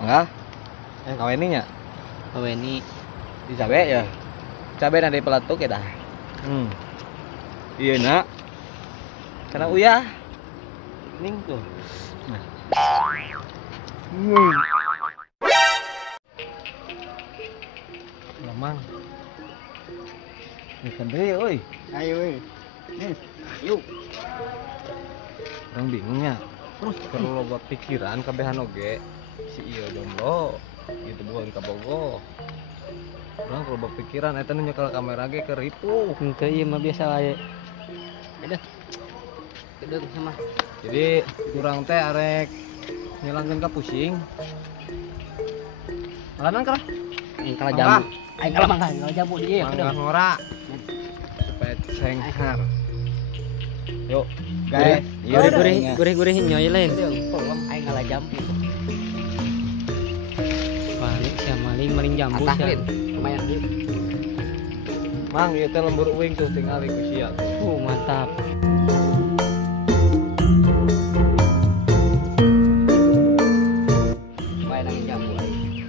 Enggak. Kawen nya. Kaweni. Di cabe ya. Cabe na di pelatuk ya dah. Iya nak. Karena uyah. Ning tuh. Nah. Lamang. Ikan deh, oi. Ayo, weh. Yuk. Orang bingungnya. Terus kalau lo buat pikiran kabehan oge si iyo jomblo gitu bukan kabogo. Orang kalau buat pikiran eta nu nyekel kamera ge keripu. Henteu ieu mah biasa wae. Aduh. Gedeg sama. Jadi kurang teh arek ngilangkeun ka pusing. Malanan kerah. Aing kalah jambu. Aing kalah mangga, kalah jambu dia. Mangga ngora. Supaya sengkar. Yuk, guys. Gurih-gurih nyoy lain. Aing kalah jambu. Balik sia maling jambu sia. Lumayan deui. Mang, ieu teh lembur uing tuh tinggal ku sia. Mantap. Lumayan angin jambu aing.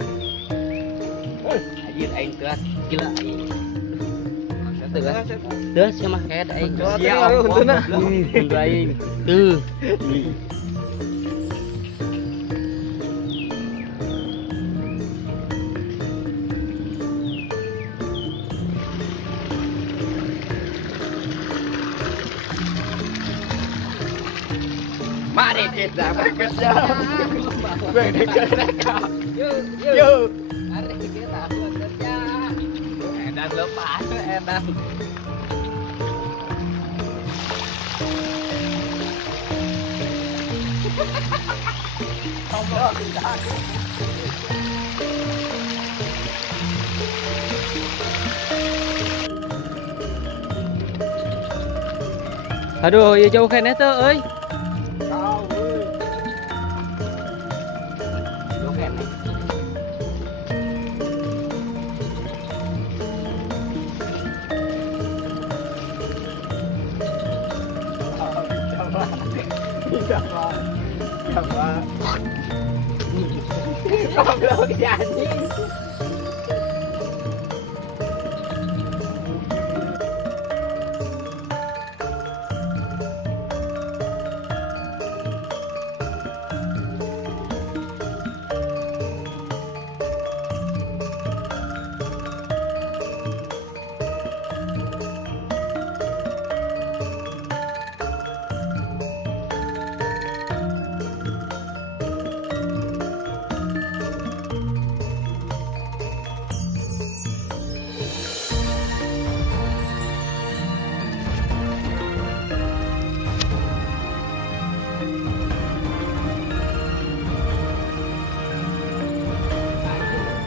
Anjir aing teras gila aing. Deus ya mah kayak aing. Sia untuna. Untuk aing. Tuh. Mari kita bekerja. Yuk. Mari kita bekerja. Edan lepas, edan. Aduh, ya jauh kan itu, euy.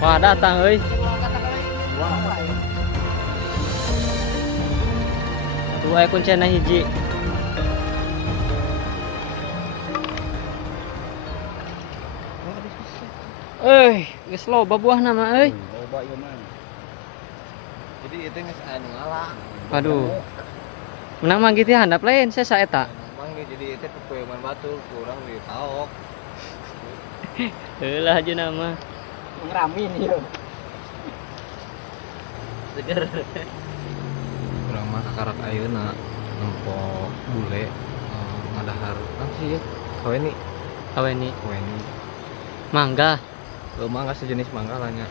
Wah, datang euy. Tuh aya kuncena hiji. Geus loba buahna mah euy. Loba ieu mah. Jadi itu geus anu ngalah. Waduh. Menang mah gitu handap lain saya saeta. Mang jadi itu pepeman batu kurang di taok. Heulah aja nama. Ngeramin ieu. Seger. Kurang mah kakarak ayeuna nempok bule ngadahar kan sih ya kaweni Mangga. Mangga sejenis mangga lah nya.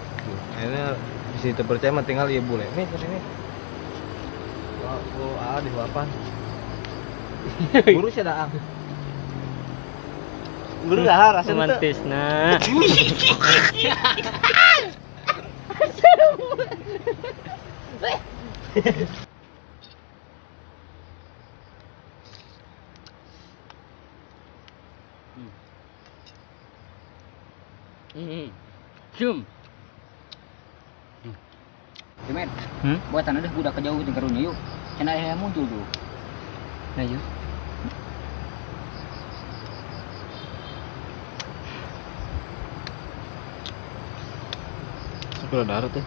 Akhirnya bisa terpercaya mah tinggal ieu bule. Nih kesini. Kalau di lapan. Buru sia daang. Buru dah rasa romantisna. Cium. Cuman, buatan udah budak kejauh jeung karunya yuk. Cenah aya muncul tuh. Nah yuk. Gula darah tuh.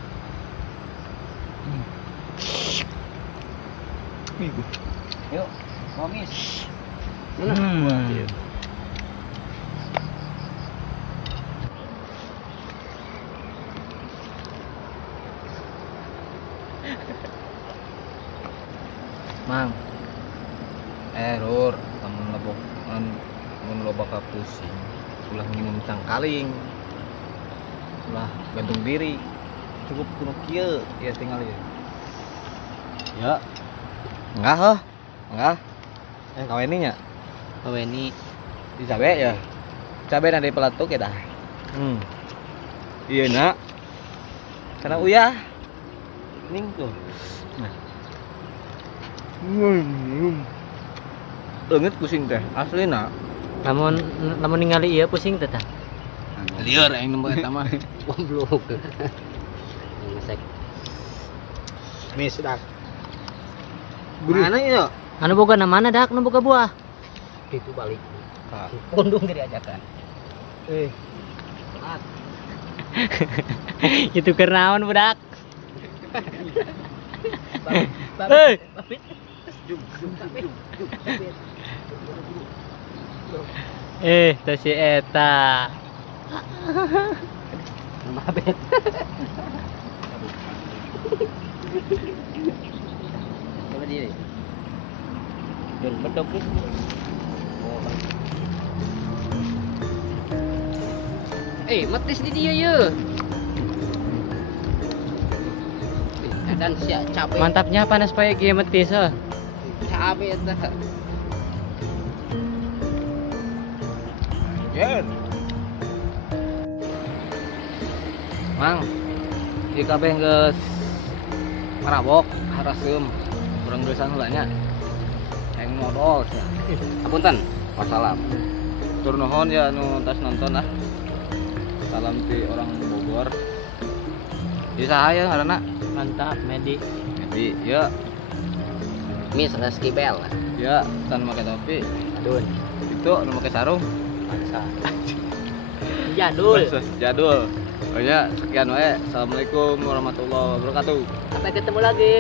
Yuk, komis. Mang. Lur, mun loba ka pusing, ulah minum cangkaling. Ulah gantung diri. Cukup kuno kieu, ya tinggal ya. Ya. Enggak heh. Enggak. Kawin nya. Kaweni. Di cabe ya. Cabe na di pelatuk ya dah. Iya nak. Karena uyah. Ning tuh. Nah. Leungit pusing teh, aslina. Lamun ningali ieu pusing teh tah. Lieur aing nemu eta mah. Goblok. Ngesek. Mis dak. Mana ya? Anu boga na mana dak nu boga buah? Itu balik. Kondung dari ajakan. Itu kernaon budak? Hei. Tas si eta. Mabet. Coba diri. Dan bedok ni. Metis di dia ya. Dan siap cabai. Mantapnya panas payah dia metis ah. Cabai dah. Yen. Mang, di kabeh geus marabok, haraseum, urang geusan heula nya. Aing modal sia. Apunten, wassalam. Tur nuhun ya nu tas nonton ah. Salam ti orang Bogor. Di saha ya ngaranna? Mantap, Medi. Medi, ya. Mis Skibel. Ya, tan make topi. Adun. Itu nu make sarung. Maksa. Jadul. Jadul. Oh ya, sekian wae. Assalamualaikum warahmatullahi wabarakatuh. Sampai ketemu lagi.